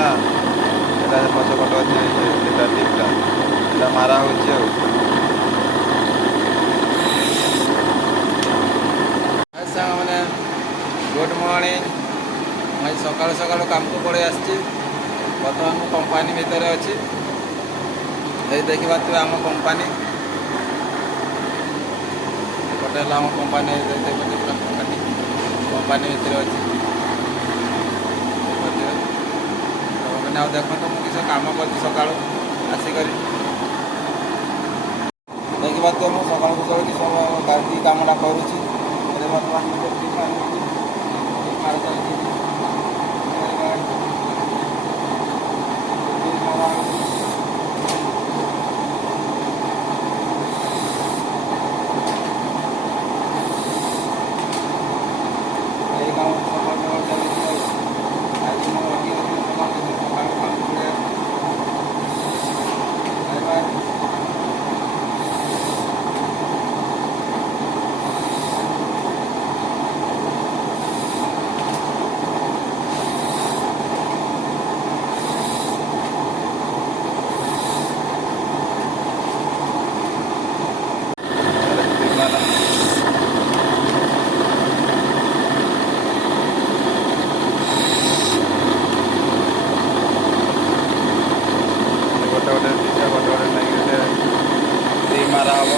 ନା ଏଇଟା ପଛପଟ ଅଛି ସେଟା ଟିପ୍ଟା ଏଇଟା ମାରା ହେଉଛି ଆଉ। ସାଙ୍ଗମାନେ ଗୁଡ୍ ମର୍ଣ୍ଣିଂ। ମୁଁ ଆଜି ସକାଳୁ ସକାଳୁ କାମକୁ ପଳେଇ ଆସିଛି। ବର୍ତ୍ତମାନ ମୁଁ କମ୍ପାନୀ ଭିତରେ ଅଛି। ଏଇ ଦେଖିପାରୁଥିବେ ଆମ କମ୍ପାନୀ, ଏପଟେ ହେଲା ଆମ କମ୍ପାନୀ। କମ୍ପାନୀ ଭିତରେ ଅଛି ମାନେ ଆଉ ଦେଖନ୍ତୁ ମୁଁ କିଛି କାମ କରୁଛି ସକାଳୁ ଆସିକରି। ଦେଖିପାରୁଥିବେ ମୁଁ ସକାଳୁ ସକାଳୁ କିଛି ଗାଡ଼ି କାମଟା କରୁଛି। ବର୍ତ୍ତମାନ ମାରା ହେବ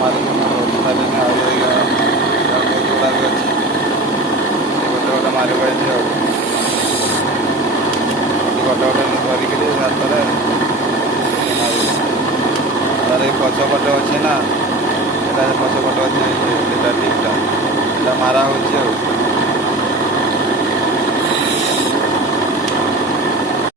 ମାରିକି ଗୁଡ଼ାକ ଅଛି ଗୋଟେ ମାରିବ ଏଠି ଆଉ ଗୋଟେ ଧରିକିରି ହାତରେ ମାରିବ। ତାର ଏଇ ପଛପଟେ ଅଛି ନା, ଏଇଟା ପଛପଟେ ଅଛି ସେଟା ଟିପ୍ଟା ଏଇଟା ମାରା ହେଉଛି ଆଉ।